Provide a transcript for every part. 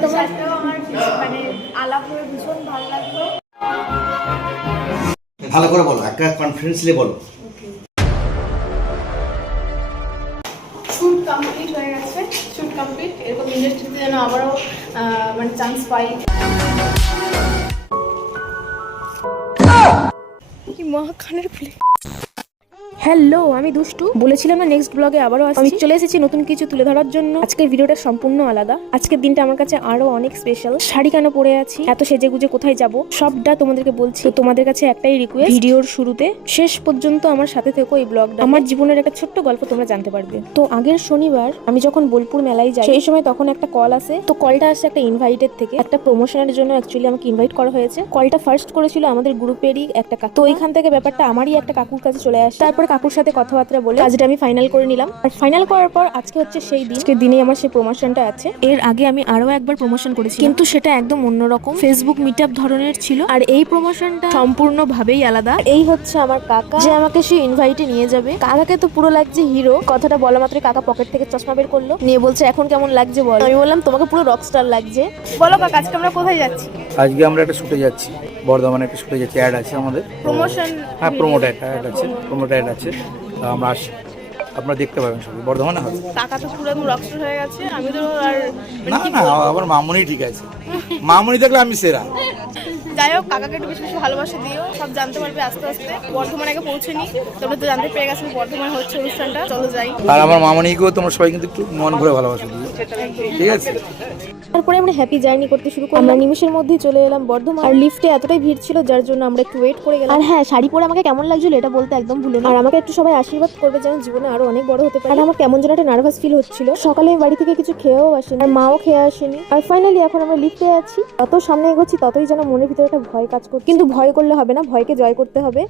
তোমার সাথেও আমার মানে আলাপ হয়ে ভীষণ ভালো লাগলো। ভালো করে বলো, একটা কনফিডেন্সলি বলো। শুট কমপ্লিট হয়ে গেছে, শুট কমপ্লিট। এরকম ইন্ডাস্ট্রিতে যেন আবারও মানে চান্স পাই। কি মহাখানের ফুলে। হ্যালো, আমি দুষ্টু। বলেছিলাম না নেক্সট ব্লগে আবারও আমি চলে এসেছি নতুন কিছু তুলে ধরার জন্য। আজকের ভিডিওটা সম্পূর্ণ আলাদা। আজকের দিনটা আমার কাছে আরো অনেক স্পেশাল। শাড়ি কেন পরে আছি, এত সেজে গুজে কোথায় যাব, সবটা তোমাদেরকে বলছি। তো তোমাদের কাছে একটাই রিকোয়েস্ট, ভিডিওর শুরুতে শেষ পর্যন্ত আমার সাথে থেকো। এই ব্লগটা আমার জীবনের একটা ছোট্ট গল্প তোমরা জানতে পারবে। তো আগের শনিবার আমি যখন বোলপুর মেলায় যাই, সেই সময় তখন একটা কল আসে। তো কলটা আসে একটা ইনভাইটেড থেকে, একটা প্রমোশনের জন্য অ্যাকচুয়ালি আমাকে ইনভাইট করা হয়েছে। কলটা ফার্স্ট করেছিল আমাদের গ্রুপেরই একটা কাকু। তো ওইখান থেকে ব্যাপারটা আমারই একটা কাকুর কাছে চলে আসে। তারপরে কাকুর সাথে কথাবার্তা বলে কাজটা আমি ফাইনাল করে নিলাম। আর ফাইনাল করার পর আজকে হচ্ছে সেই দিন। আজকের দিনে আমার সেই প্রমোশনটা আছে। এর আগে আমি আরো একবার প্রমোশন করেছি, কিন্তু সেটা একদম অন্যরকম, ফেসবুক মিটআপ ধরনের ছিল। আর এই প্রমোশনটা সম্পূর্ণ ভাবেই আলাদা। এই হচ্ছে আমার কাকা, যে আমাকে সেই ইনভাইটে নিয়ে যাবে। কাকাকে তো পুরো লাগছে হিরো। কথাটা বলা মাত্রই কাকা পকেট থেকে চশমা বের করলো, নিয়ে বলছে এখন কেমন লাগছে বল। আমি বললাম তোমাকে পুরো রকস্টার লাগছে। বলো কাকা, আজকে আমরা কোথায় যাচ্ছি? আজকে আমরা একটা শুটে যাচ্ছি, বর্ধমানে একটা শুটে যাচ্ছি। অ্যাড আছে আমাদের প্রমোশন। হ্যাঁ, প্রোমোট অ্যাড আছে, প্রোমোট অ্যাড আছে। আমরা আসি, আপনারা দেখতে পাবেন সবাই। বর্ধমানে হবে। কাকা তো পুরো রকস্টার হয়ে গেছে। আমি তো আর না না, আমার মামুনি ঠিক আছে। মামুনি দেখলে আমি সেরা। যাই হোক, কাকাকে একটু বেশি বেশি ভালোবাসা দিও, সব জানতে পারবে আস্তে আস্তে। বর্ধমানে আগে পৌঁছে নি, তোমরা তো জানতে পেরে গেছো বর্ধমান হচ্ছে অনুষ্ঠানটা। চলো যাই। আর আমার মামুনিকেও তোমরা সবাই কিন্তু একটু মন ভরে ভালোবাসা দিও, ঠিক আছে? তারপরে আমরা হ্যাপি জার্নি করতে শুরু করলাম। আমরা নিমিশের মধ্যেই চলে এলাম বর্ধমান। আর লিফটে এতটাই ভিড় ছিল যার জন্য আমরা একটু ওয়েট করে গেলাম। আর হ্যাঁ, শাড়ি পরে আমাকে কেমন লাগছিল এটা বলতে একদম ভুলো না। আর আমাকে একটু সবাই আশীর্বাদ করবে যেন জীবনে আরো অনেক বড় হতে পারে। আর আমার কেমন যেন একটা নার্ভাস ফিল হচ্ছিল। সকালে আমি বাড়ি থেকে কিছু খেয়েও আসেনি, আর মাও খেয়ে আসেনি। আর ফাইনালি এখন আমরা লিফটে আছি। যত সামনে এগোচ্ছি ততই যেন মনের ভিতরে একটা ভয় কাজ করছে। কিন্তু ভয় করলে হবে না, ভয়কে জয় করতে হবে।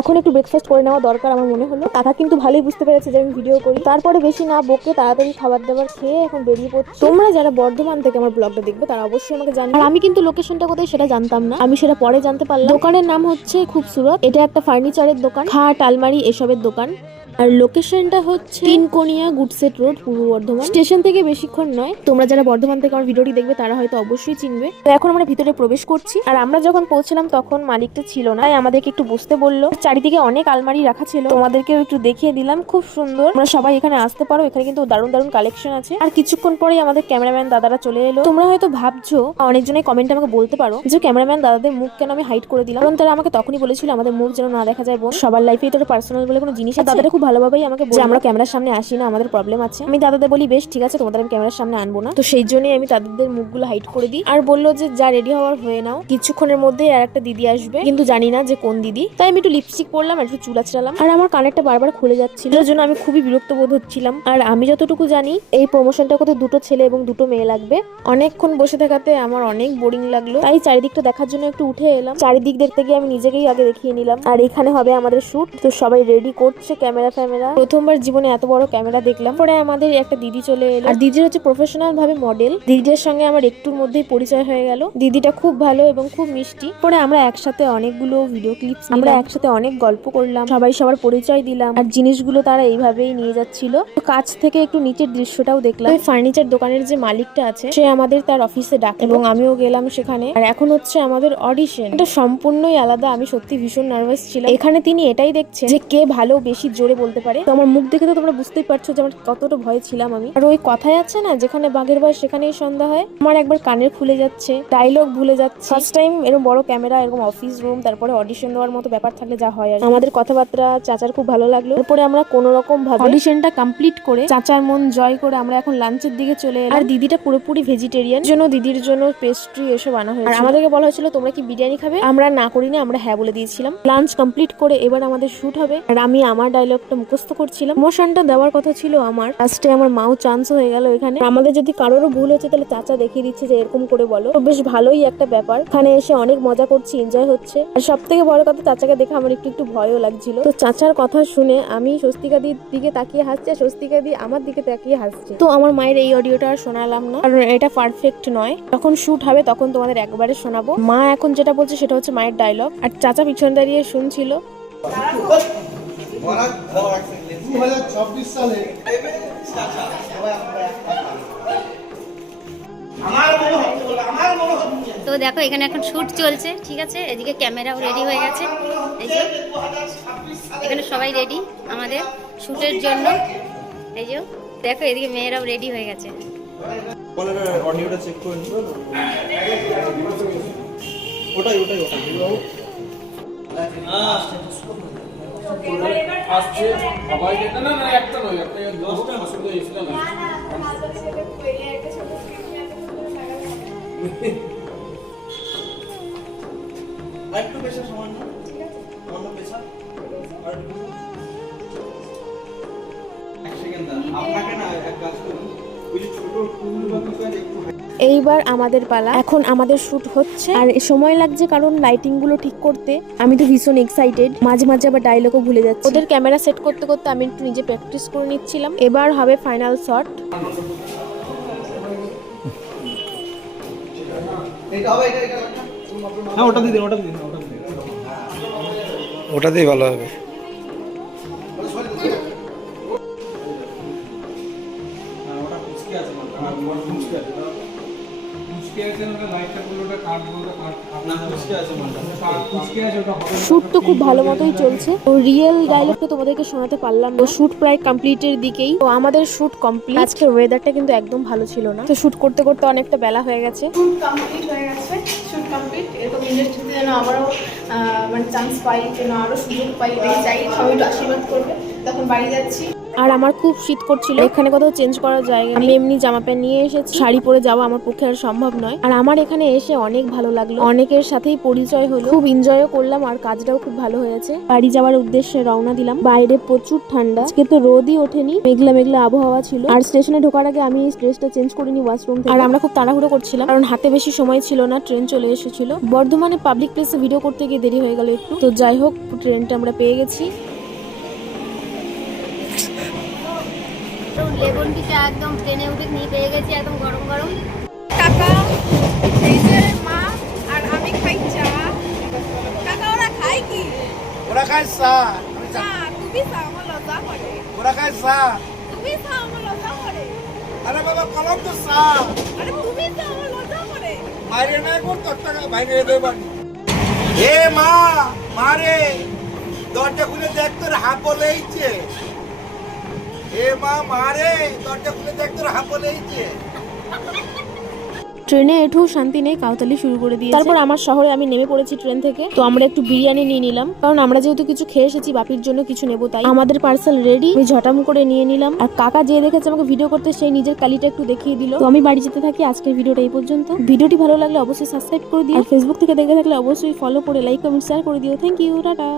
এখন একটু ব্রেকফাস্ট করে নেওয়া দরকার আমার মনে হলো। কাকা কিন্তু ভালোই বুঝতে পেরেছে যে আমি ভিডিও করি। তারপরে বেশি না বকে তাড়াতাড়ি খাবার দাবার খেয়ে এখন বেরিয়ে পড়ছি। তোমরা যারা বর্ধমান থেকে আমার ব্লগটা দেখবে তারা অবশ্যই আমাকে জানবে। আর আমি কিন্তু লোকেশনটা কোথায় সেটা জানতাম না, আমি সেটা পরে জানতে পারলাম। দোকানের নাম হচ্ছে খুবসুরত। এটা একটা ফার্নিচারের দোকান, খাট আলমারি এসবের দোকান। আর লোকেশনটা হচ্ছে তিনকোনিয়া গুডসেট রোড, পূর্ব বর্ধমান। স্টেশন থেকে বেশিক্ষণ নয়। তোমরা যারা বর্ধমান থেকে আমার ভিডিওটি দেখবে তারা হয়তো অবশ্যই চিনবে। তো এখন আমরা ভিতরে প্রবেশ করছি। আর আমরা যখন পৌঁছলাম তখন মালিকটা ছিল না, তাই আমাদেরকে একটু বসতে বললো। চারিদিকে অনেক আলমারি রাখা ছিল, তোমাদেরকেও একটু দেখিয়ে দিলাম। খুব সুন্দর, তোমরা সবাই এখানে আসতে পারো। এখানে কিন্তু দারুণ দারুণ কালেকশন আছে। আর কিছুক্ষণ পরেই আমাদের ক্যামেরাম্যান দাদারা চলে এলো। তোমরা হয়তো ভাবছো, অনেকজনের কমেন্টে আমাকে বলতে পারো যে ক্যামেরাম্যান দাদাদের মুখ কেন আমি হাইড করে দিলাম। কারণ তারা আমাকে তখনই বলেছিল আমাদের মুখ যেন না দেখা যায় বোন, সবার লাইফেই তোর পার্সোনাল বলে কোনো জিনিস আছে। দাদারা খুব ভালোভাবেই আমাকে বলে আমরা ক্যামেরার সামনে আসি না, আমাদের প্রবলেম আছে। আমি দাদাদের বলি বেশ ঠিক আছে, তোমাদের আমি ক্যামেরার সামনে আনবো না। তো সেই জন্যই আমি তাদের মুখগুলো হাইড করে দিই। আর বললো যে যা রেডি হওয়ার হয়ে নাও, কিছুক্ষণের মধ্যেই আর একটা দিদি আসবে, কিন্তু জানি না যে কোন দিদি। তাই আমি একটু লিপস্টিক পরলাম, একটু চুল আঁচড়ালাম। আর আমার কানেরটা বারবার খুলে যাচ্ছিল, এর জন্য আমি খুবই বিরক্ত বোধ হচ্ছিলাম। আর আমি যতটুকু জানি এই প্রমোশনটা করতে দুটো ছেলে এবং দুটো মেয়ে লাগবে। অনেকক্ষণ বসে থাকাতে আমার অনেক বোরিং লাগলো, তাই চারিদিকটা দেখার জন্য একটু উঠে এলাম। চারিদিক দেখতে গিয়ে আমি নিজেকেই আগে দেখিয়ে নিলাম। আর এখানে হবে আমাদের শুট। তো সবাই রেডি করছে, ক্যামেরা ফ্যামেরা। প্রথমবার জীবনে এত বড় ক্যামেরা দেখলাম। পরে আমাদের একটা দিদি চলে এলো, আর দিদির হচ্ছে প্রফেশনাল ভাবে মডেল। দিদিদের সঙ্গে আমার একটুর মধ্যেই পরিচয় হয়ে গেল। দিদিটা খুব ভালো এবং খুব মিষ্টি। পরে আমরা একসাথে অনেকগুলো ভিডিও ক্লিপস, আমরা একসাথে অনেক গল্প করলাম, সবাই সবার পরিচয় দিলাম। আর জিনিসগুলো তারা এইভাবেই নিয়ে যাচ্ছিল। কাছ থেকে একটু নিচের দৃশ্যটাও দেখলাম। ওই ফার্নিচার দোকানের যে মালিকটা আছে সে আমাদের তার অফিসে ডাক, এবং আমিও গেলাম সেখানে। আর এখন হচ্ছে আমাদের অডিশন, এটা সম্পূর্ণই আলাদা। আমি সত্যি ভীষণ নার্ভাস ছিলাম। এখানে তিনি এটাই দেখছেন যে কে ভালো বেশি জোরে বলতে পারে। তো আমার মুখ দেখে তো তোমরা বুঝতেই পারছো যে আমার কতটা ভয় ছিলাম আমি। আর ওই কথায় আছে না, যেখানে বাঘের ভয় সেখানেই সন্ধ্যা হয়। আমার একবার কানের খুলে যাচ্ছে, ডায়লগ ভুলে যাচ্ছে। ফার্স্ট টাইম এরকম বড় ক্যামেরা, এরকম অফিস রুম, তারপরে অডিশন দেওয়ার মতো ব্যাপার থাকলে যা হয়। আর আমাদের কথাবার্তা চাচার খুব ভালো লাগলো। এরপরে আমরা কোনো রকম ভাবে অডিশনটা কমপ্লিট করে চাচার মন জয় করে আমরা এখন লাঞ্চের দিকে চলে এলাম। আর দিদিটা পুরোপুরি ভেজিটেরিয়ান, জন্য দিদির জন্য পেস্ট্রি এসব আনা হয়েছে। আর আমাদেরকে বলা হয়েছিল তোমরা কি বিরিয়ানি খাবে, আমরা না করি না, আমরা হ্যাঁ বলে দিয়েছিলাম। লাঞ্চ কমপ্লিট করে এবার আমাদের শুট হবে। আর আমি আমার ডায়লগটা মুখস্থ করছিলাম। প্রমোশনটা দেওয়ার কথা ছিল আমার, লাস্টে আমার মাও চান্স হয়ে গেল এখানে। আমাদের যদি কারোরও ভুল হচ্ছে তাহলে চাচা দেখিয়ে দিচ্ছে যে এরকম করে বলো। তো বেশ ভালোই একটা ব্যাপার, এখানে এসে অনেক মজা করছি, এনজয় হচ্ছে। আর সব থেকে বড় কথা, চাচাকে দেখে আমার একটু একটু ভয়ও লাগছিল। তো চাচার কথা শুনে আমি স্বস্তিকা দির দিকে তাকিয়ে হাসছি, আর স্বস্তিকা দি আমার দিকে তাকিয়ে হাসছে। তো আমার মায়ের এই অডিওটা আর শোনালাম না, কারণ এটা পারফেক্ট নয়। যখন শুট হবে তখন তোমাদের একবারে শোনাবো। মা এখন যেটা বলছে সেটা হচ্ছে মায়ের ডায়লগ, আর চাচা পিছন দাঁড়িয়ে শুনছিল। 2026 সালে তো দেখো এখানে এখন শুট চলছে, ঠিক আছে। এদিকে ক্যামেরাও রেডি হয়ে গেছে, এই যে এখানে সবাই রেডি আমাদের শুটের জন্য। এই যে দেখো এদিকে মেয়েরাও রেডি হয়ে গেছে। অডিওটা চেক করে নিন। ওটাই আসছে সবাই যেটা না একটা নয়, একটা 10টা আসলে ইসলাম একটু পেশা সামান্য সামান্য পেশা আর এক সেকেন্ড আপনাকে না এক কাজ করুন, ওই যে ছোট টুল বা কিছু একটু এইবার আমাদের পালা, এখন আমাদের শুট হচ্ছে। আর সময় লাগছে কারণ লাইটিং গুলো ঠিক করতে। আমি তো ভীষণ এক্সাইটেড, মাঝে মাঝে আবার ডায়লগও ভুলে যাচ্ছি। ওদের ক্যামেরা সেট করতে করতে আমি একটু নিজে প্র্যাকটিস করে নিচ্ছিলাম। এবার হবে ফাইনাল শট। না ওটাতেই ভালো হবে। শুট তো খুব ভালো মতোই চলছে। তো রিয়েল ডায়লগটা তোমাদেরকে শোনাতে পারলাম না। শুট প্রায় কমপ্লিটের দিকেই। তো আমাদের শুট কমপ্লিট। আজকে ওয়েদারটা কিন্তু একদম ভালো ছিল না, তো শুট করতে করতে অনেকটা বেলা হয়ে গেছে। শুট কমপ্লিট হয়ে গেছে, শুট কমপ্লিট। এরকম ইন্ডাস্ট্রিতে যেন আমারও মানে চান্স পাই, যেন আরও সুযোগ পাই, এটাই চাই। সবাই একটু আশীর্বাদ করবে। তখন বাড়ি যাচ্ছি। আর আমার খুব শীত করছিল, এখানে কোথাও চেঞ্জ করার জায়গা নেই। আমি এমনি জামা প্যান্ট নিয়ে এসেছি, শাড়ি পরে যাওয়া আমার পক্ষে আর সম্ভব নয়। আর আমার এখানে এসে অনেক ভালো লাগলো, অনেকের সাথেই পরিচয় হলো, খুব এনজয়ও করলাম, আর কাজটাও খুব ভালো হয়েছে। বাড়ি যাওয়ার উদ্দেশ্যে রওনা দিলাম। বাইরে প্রচুর ঠান্ডা, আজকে তো রোদই ওঠেনি, মেঘলা মেঘলা আবহাওয়া ছিল। আর স্টেশনে ঢোকার আগে আমি এই ড্রেসটা চেঞ্জ করিনি ওয়াশরুম থেকে। আর আমরা খুব তাড়াহুড়ো করছিলাম কারণ হাতে বেশি সময় ছিল না, ট্রেন চলে এসেছিল। বর্ধমানে পাবলিক প্লেসে ভিডিও করতে গিয়ে দেরি হয়ে গেল একটু। তো যাই হোক, ট্রেনটা আমরা পেয়ে গেছি। লেবন পিঠা একদম ট্রেনে উঠে নিয়ে পেয়ে গেছি, একদম গরম গরম। কাকা, এই যে মা আর আমি খাই চা। কাকা ওরা খায় কি? ওরা খায় চা, চা। তুমি চা, আমার লজ্জা করে। ওরা খায় চা। তুমি চা, আমার লজ্জা করে। আরে বাবা কলম তো চা, আরে তুমি চা, আমার লজ্জা করে। বাইরে না কর তোর টাকা বাইরে দেবানি। এ মা, মারে দরজা খুলে দেখ তোর হাত বলেইছে। এ মা, মারে দরজা খুলে দেখ তোর হাত বলেইছে। ট্রেনে এঠেও শান্তি নেই, কাউতালি শুরু করে দিয়েছে। তারপর আমার শহরে আমি নেমে পড়েছি ট্রেন থেকে। তো আমরা একটু বিরিয়ানি নিয়ে নিলাম, কারণ আমরা যেহেতু কিছু খেয়ে এসেছি, বাপির জন্য কিছু নেবো, তাই আমাদের পার্সেল রেডি। আমি ঝটাম করে নিয়ে নিলাম। আর কাকা যে দেখেছে আমাকে ভিডিও করতে, সেই নিজের কালিটা একটু দেখিয়ে দিল। তো আমি বাড়ি যেতে থাকি। আজকের ভিডিওটা এই পর্যন্ত। ভিডিওটি ভালো লাগলে অবশ্যই সাবস্ক্রাইব করে দিও, আর ফেসবুক থেকে দেখে থাকলে অবশ্যই ফলো করে লাইক কমেন্ট শেয়ার করে দিও। Thank you, tata.